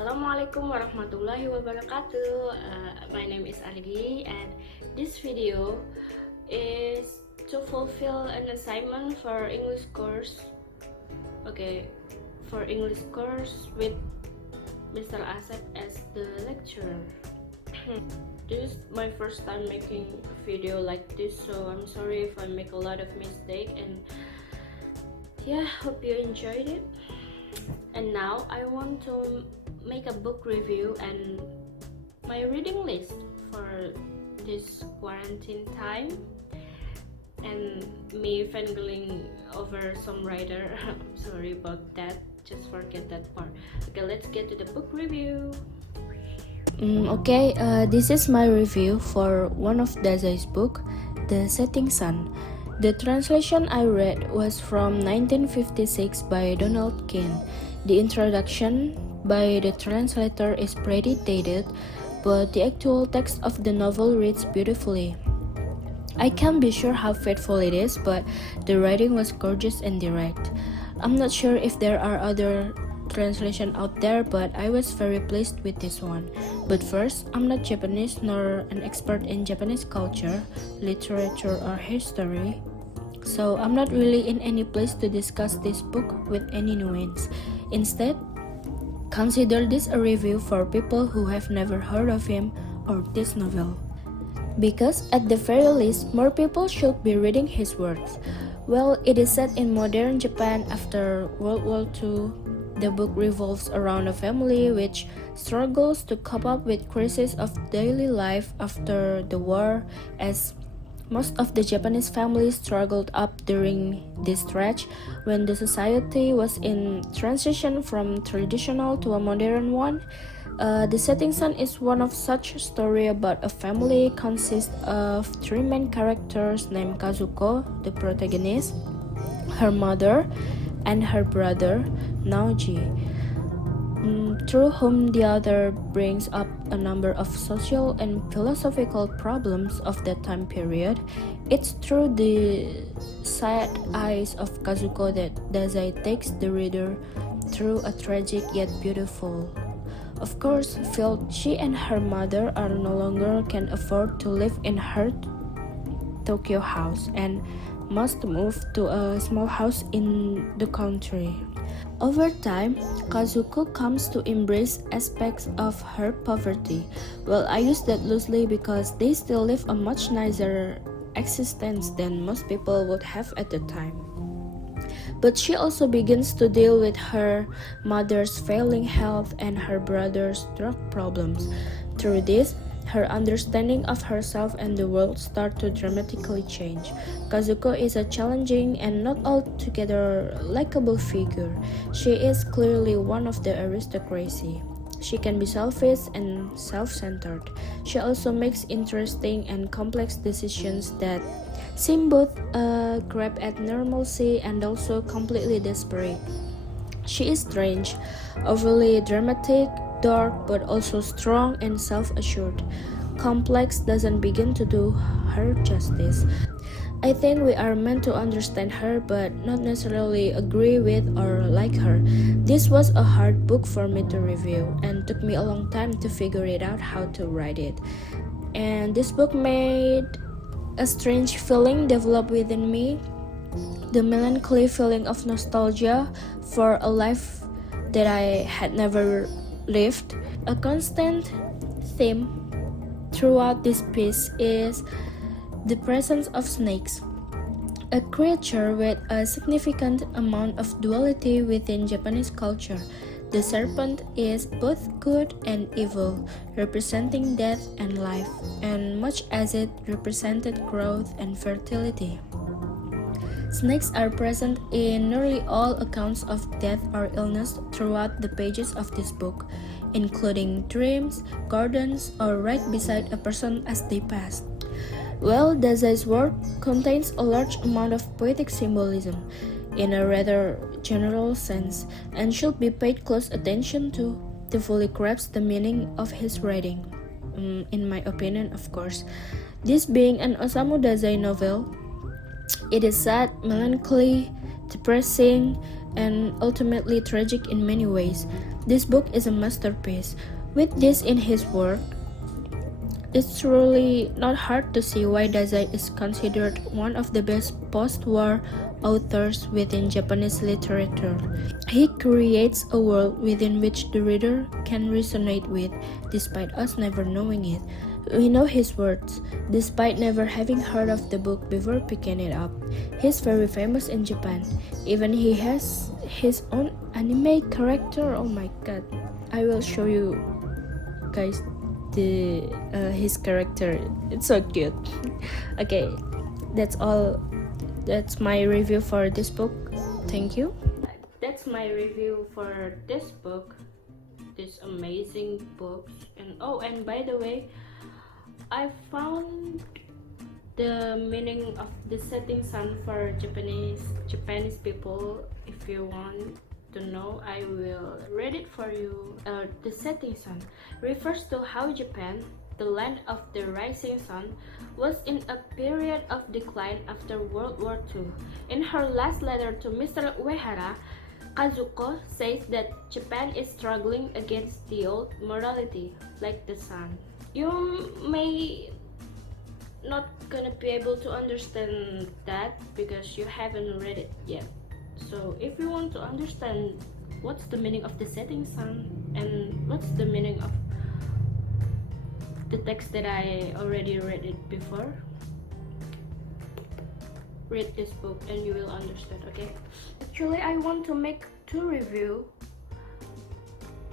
Assalamualaikum warahmatullahi wabarakatuh. My name is Argyadini, and this video is to fulfill an assignment for English course. Okay, for English course with Mr. Asep as the lecturer. This is my first time making a video like this, so I'm sorry if I make a lot of mistake, and yeah, hope you enjoyed it. And now I want to make a book review and my reading list for this quarantine time, and me fangirling over some writer. Sorry about that, just forget that part. Okay, let's get to the book review. This is my review for one of Dazai's book, The Setting Sun. The translation I read was from 1956 by Donald Kane. The introduction by the translator is pretty dated, but the actual text of the novel reads beautifully. I can't be sure how faithful it is, but the writing was gorgeous and direct. I'm not sure if there are other translations out there, but I was very pleased with this one. But first, I'm not Japanese nor an expert in Japanese culture, literature, or history, so I'm not really in any place to discuss this book with any nuance. Instead, consider this a review for people who have never heard of him or this novel, because at the very least, more people should be reading his works. Well, it is set in modern Japan after World War II. The book revolves around a family which struggles to cope up with crises of daily life after the war, as most of the Japanese families struggled up during this stretch when the society was in transition from traditional to a modern one. The Setting Sun is one of such story about a family consists of three main characters named Kazuko, the protagonist, her mother, and her brother, Naoji, through whom the author brings up a number of social and philosophical problems of that time period. It's through the sad eyes of Kazuko that Dazai takes the reader through a tragic yet beautiful. Of course, felt she and her mother are no longer can afford to live in her Tokyo house and must move to a small house in the country. Over time, Kazuko comes to embrace aspects of her poverty. Well, I use that loosely because they still live a much nicer existence than most people would have at the time. But she also begins to deal with her mother's failing health and her brother's drug problems. Through this, her understanding of herself and the world start to dramatically change. Kazuko is a challenging and not altogether likable figure. She is clearly one of the aristocracy. She can be selfish and self-centered. She also makes interesting and complex decisions that seem both a grab at normalcy and also completely desperate. She is strange, overly dramatic, dark, but also strong and self-assured. Complex doesn't begin to do her justice. I think we are meant to understand her but not necessarily agree with or like her. This was a hard book for me to review and took me a long time to figure it out how to write it. And this book made a strange feeling develop within me, the melancholy feeling of nostalgia for a life that I had never lived. A constant theme throughout this piece is the presence of snakes, a creature with a significant amount of duality within Japanese culture. The serpent is both good and evil, representing death and life, and much as it represented growth and fertility. Snakes are present in nearly all accounts of death or illness throughout the pages of this book, including dreams, gardens, or right beside a person as they pass. Well, Dazai's work contains a large amount of poetic symbolism in a rather general sense and should be paid close attention to fully grasp the meaning of his writing, in my opinion, of course. This being an Osamu Dazai novel, it is sad, melancholy, depressing, and ultimately tragic in many ways. This book is a masterpiece. With this in his work, it's truly not hard to see why Dazai is considered one of the best post-war authors within Japanese literature. He creates a world within which the reader can resonate with, despite us never knowing it. We know his words, despite never having heard of the book before picking it up. He's very famous in Japan. Even he has his own anime character. Oh my god. I will show you guys his character. It's so cute. Okay, that's all. That's my review for this book. Thank you. That's my review for this book, this amazing book. And oh, and by the way, I found the meaning of the setting sun for Japanese people. If you want to know, I will read it for you. The setting sun refers to how Japan, the land of the rising sun, was in a period of decline after World War II. In her last letter to Mr. Uehara, Kazuko says that Japan is struggling against the old morality, like the sun. You may not gonna be able to understand that because you haven't read it yet. So if you want to understand what's the meaning of the setting sun and what's the meaning of the text that I already read it before, read this book and you will understand. Okay, actually I want to make 2 reviews,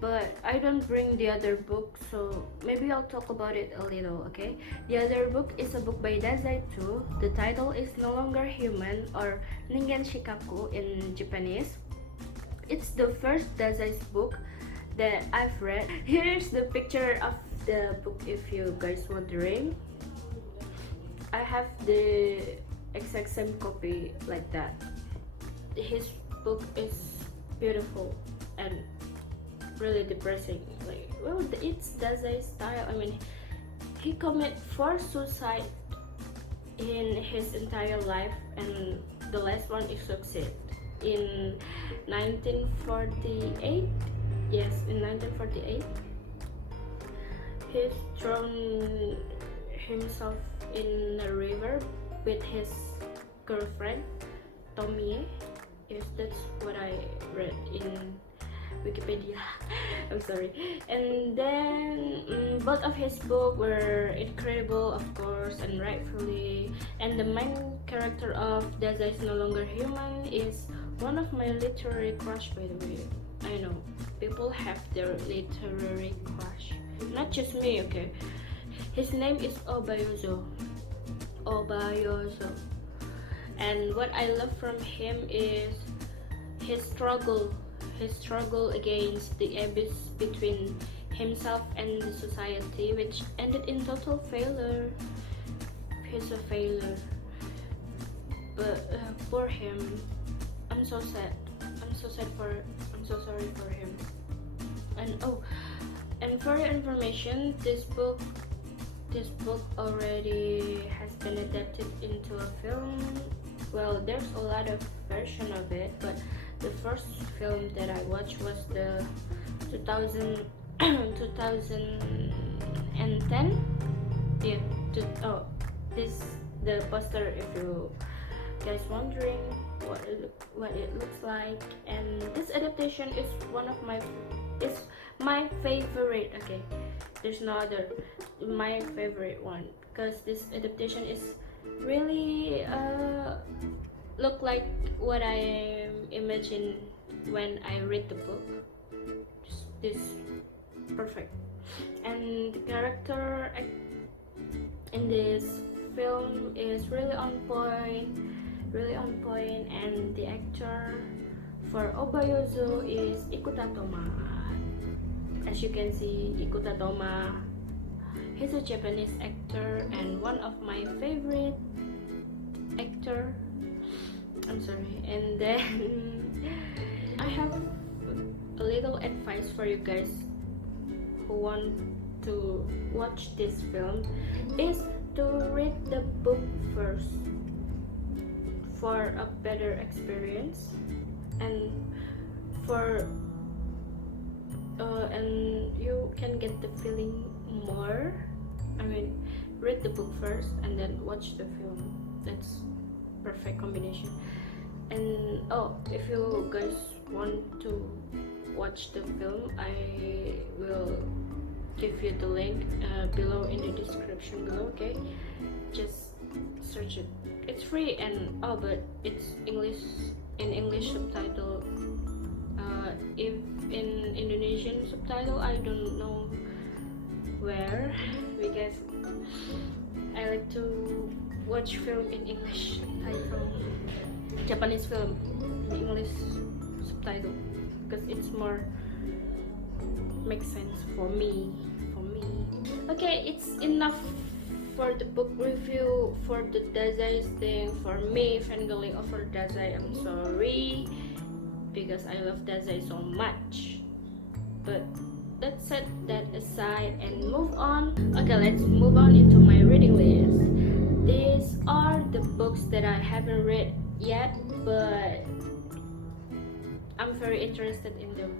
but I don't bring the other book, so maybe I'll talk about it a little. Okay, the other book is a book by Dazai too. The title is No Longer Human, or Ningen Shikaku in Japanese. It's the first Dazai's book that I've read. Here's the picture of the book if you guys wondering. I have the exact same copy like that. His book is beautiful and really depressing. Like, well, it's Dazai style. I mean, he committed 4 suicides in his entire life, and the last one is succeed in 1948. Yes, in 1948, he's thrown himself in a river with his girlfriend Tomie. Yes, that's what I read in Wikipedia. I'm sorry. And then both of his books were incredible, of course, and rightfully. And the main character of Dazai is No Longer Human is one of my literary crush, by the way. I know people have their literary crush, not just me. Okay, his name is Obayozo. And what I love from him is his struggle against the abyss between himself and the society, which ended in total failure. He's a failure, but poor him. I'm so sad. I'm so sorry for him. And oh, and for your information, this book already has been adapted into a film. Well, there's a lot of version of it, but the first film that I watched was the 2010. Yeah. This the poster. If you guys wondering what it looks like, and this adaptation is my favorite. Okay, there's no other. My favorite one, because this adaptation is really look like what I imagine when I read the book. Just this perfect, and the character in this film is really on point, and the actor for Obayozo is Ikutatoma. As you can see, Ikutatoma, he's a Japanese actor and one of my favorite actor. I'm sorry. And then I have a little advice for you guys who want to watch this film, is to read the book first for a better experience. and for and you can get the feeling more. I mean, read the book first and then watch the film. That's perfect combination. And oh, if you guys want to watch the film, I will give you the link below in the description below. Okay, just search it. It's free, and oh, but it's English subtitle. If in Indonesian subtitle, I don't know where, because I like to watch film in English title, Japanese film in English subtitle, because it's more makes sense for me. Okay, it's enough for the book review for the Dazai thing. For me, fangirling over Dazai, I'm sorry, because I love Dazai so much. But let's set that aside and move on. Okay, let's move on into my reading list. These are the books that I haven't read yet, but I'm very interested in them.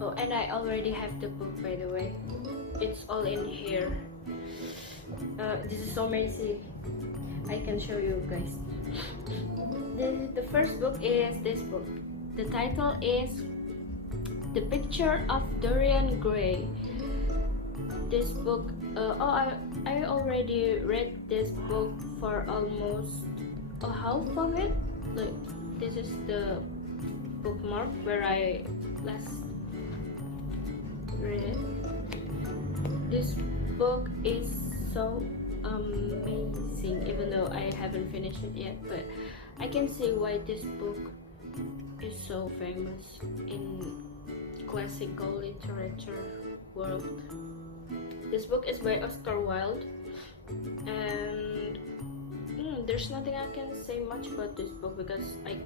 Oh, and I already have the book, by the way. It's all in here. This is so messy. I can show you guys. The first book is this book. The title is The Picture of Dorian Gray. This book, I already read this book for almost a half of it. Like, this is the bookmark where I last read it. This book is so amazing, even though I haven't finished it yet, but I can see why this book is so famous in classical literature world. This book is by Oscar Wilde, and there's nothing I can say much about this book because I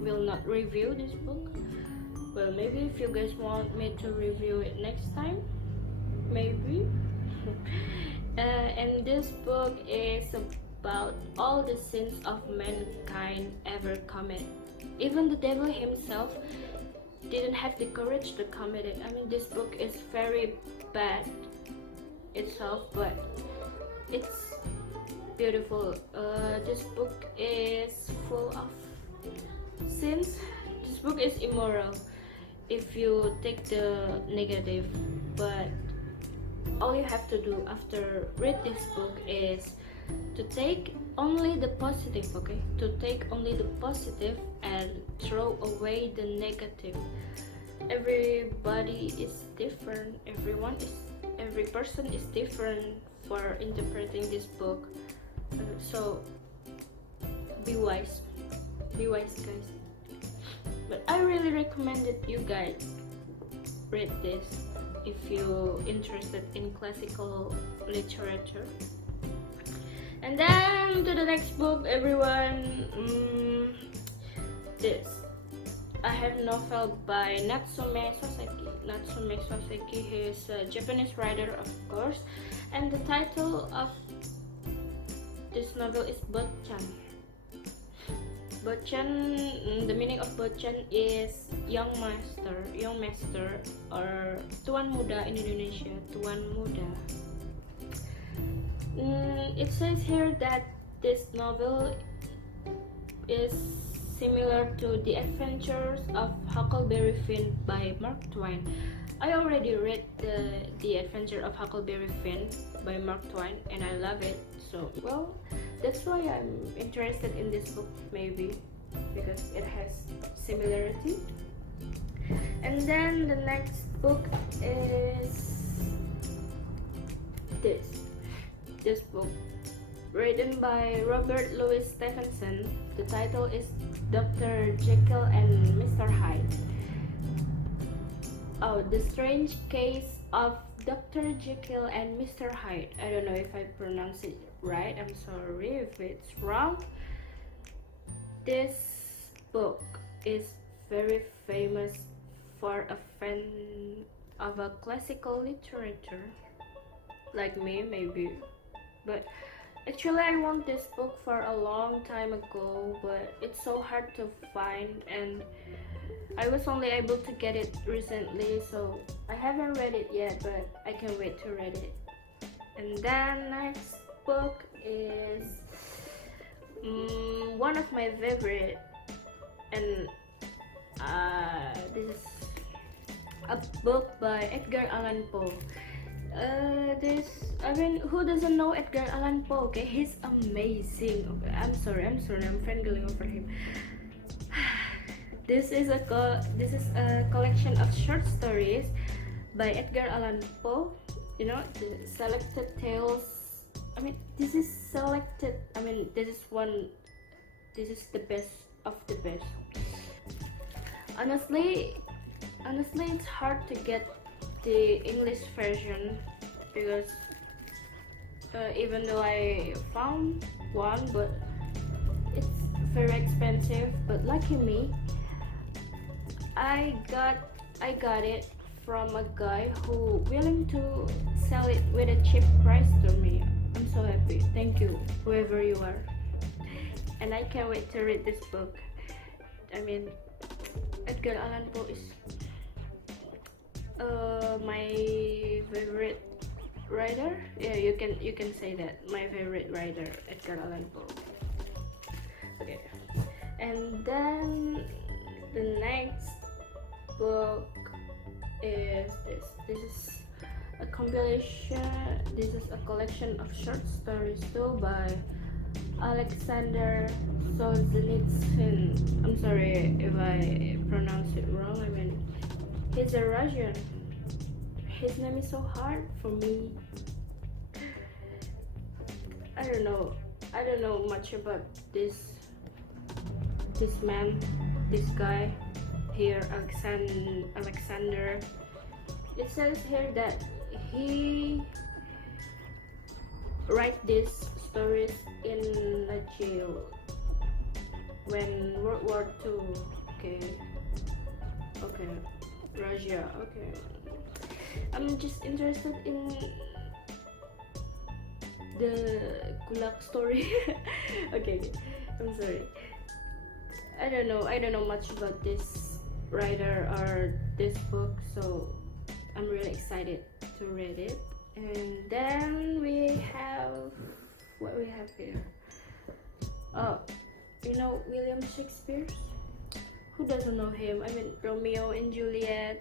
will not review this book. Well, maybe if you guys want me to review it next time, maybe. And this book is about all the sins of mankind ever commit. Even the devil himself didn't have the courage to commit it. I mean, this book is very bad itself, but it's beautiful. This book is full of sins. This book is immoral if you take the negative, but all you have to do after read this book is to take only the positive, okay? To take only the positive and throw away the negative. Everybody is different. Every person is different for interpreting this book. So be wise, guys. But I really recommend that you guys read this if you're interested in classical literature. And then to the next book, everyone. This I have novel by Natsume Soseki. Natsume Soseki, he is a Japanese writer, of course, and the title of this novel is Bochan. Bochan, the meaning of Bochan is young master, or tuan muda in Indonesia, tuan muda. It says here that this novel is similar to The Adventures of Huckleberry Finn by Mark Twain. I already read the Adventure of Huckleberry Finn by Mark Twain, and I love it. So, well, that's why I'm interested in this book, maybe because it has similarity. And then the next book is this book, written by Robert Louis Stevenson. The title is Dr. Jekyll and Mr. Hyde. Oh, The Strange Case of Dr. Jekyll and Mr. Hyde. I don't know if I pronounce it right. I'm sorry if it's wrong. This book is very famous for a fan of a classical literature, like me maybe. But Actually, I want this book for a long time ago, but it's so hard to find, and I was only able to get it recently, so I haven't read it yet, but I can wait to read it. And then next book is one of my favorite, and this is a book by Edgar Allan Poe. Who doesn't know Edgar Allan Poe? Okay, he's amazing. Okay, I'm sorry, I'm fangirling over him. This is a collection of short stories by Edgar Allan Poe. You know, the selected tales. I mean, this is selected. I mean, this is the best of the best. Honestly, it's hard to get the English version because even though I found one, but it's very expensive. But lucky me, I got it from a guy who willing to sell it with a cheap price to me. I'm so happy. Thank you, whoever you are. And I can't wait to read this book. I mean, Edgar Allan Poe is my favorite writer. Yeah, you can say that. My favorite writer, Edgar Allan Poe. Okay. And then the next book is this. This is a compilation. This is a collection of short stories too by Alexander Solzhenitsyn. I'm sorry if I pronounce it wrong. I mean, he's a Russian. His name is so hard for me. I don't know much about this man, this guy here, Alexander. It says here that he write these stories in a jail when World War II. Okay, Russia. Okay, I'm just interested in the Gulag story. okay, I'm sorry. I don't know much about this writer or this book, so I'm really excited to read it. And then we have what we have here. Oh, you know William Shakespeare? Who doesn't know him? I mean, Romeo and Juliet,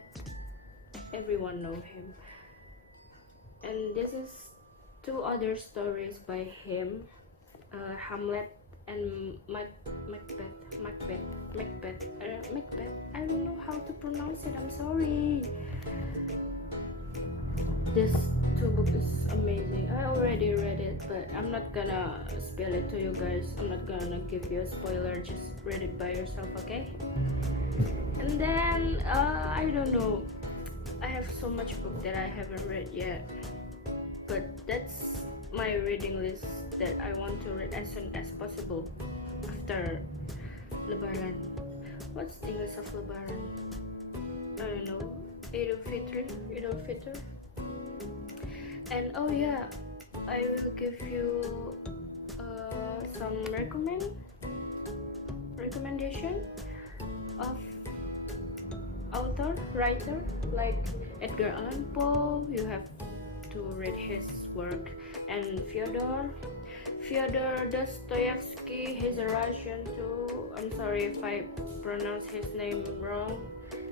everyone know him. And this is two other stories by him, Hamlet and Macbeth. I don't know how to pronounce it. I'm sorry. This two book is amazing. I already read it, but I'm not gonna spill it to you guys. I'm not gonna give you a spoiler. Just read it by yourself, okay? And then I don't know. I have so much book that I haven't read yet, but that's my reading list that I want to read as soon as possible after Lebaran. What's the English of Lebaran? I don't know. Idul Fitr. And oh yeah, I will give you some recommendation of writer like Edgar Allan Poe. You have to read his work. And Fyodor Dostoyesky, he's a Russian too. I'm sorry if I pronounce his name wrong.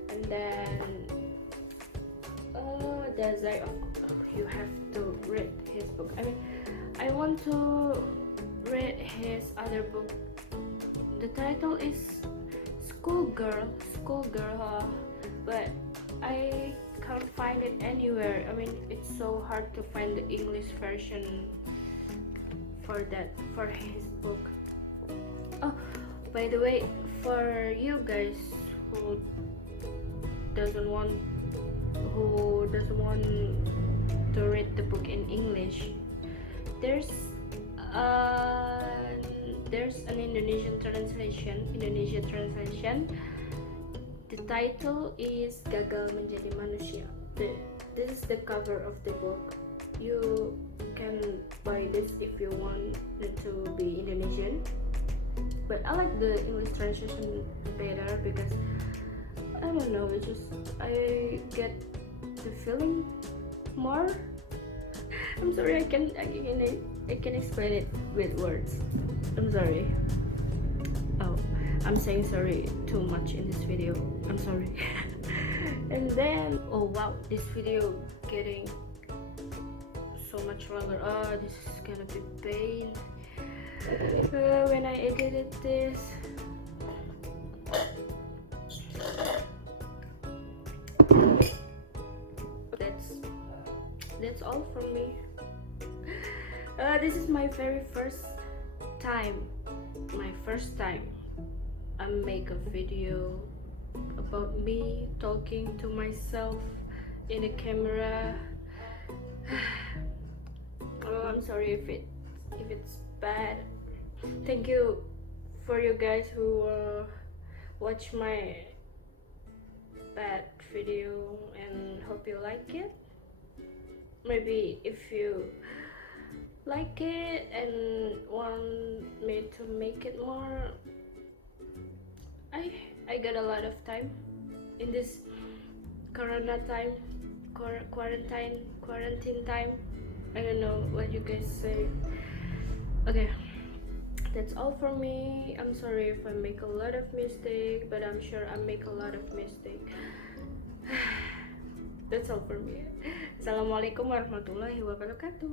And then Dazai, you have to read his book. I mean, I want to read his other book. The title is Schoolgirl, but I can't find it anywhere. I mean, it's so hard to find the English version for his book. Oh, by the way, for you guys who doesn't want to read the book in English, there's an Indonesian translation. The title is Gagal Menjadi Manusia. This is the cover of the book. You can buy this if you want it to be Indonesian, but I like the English translation better because I don't know, it's just I get the feeling more. I'm sorry, I can explain it with words. I'm sorry. Oh, I'm saying sorry too much in this video. I'm sorry. And then, oh wow, this video getting so much longer. Oh, this is gonna be pain when I edited this. That's all from me. This is my very first time I make a video about me talking to myself in the camera. Oh, I'm sorry if it's bad. Thank you for you guys who watch my bad video, and hope you like it. Maybe if you like it and want me to make it more, I got a lot of time in this corona time, quarantine time. I don't know what you guys say. Okay, that's all for me. I'm sorry if I make a lot of mistake, but I'm sure I make a lot of mistake. That's all for me. Assalamualaikum warahmatullahi wabarakatuh.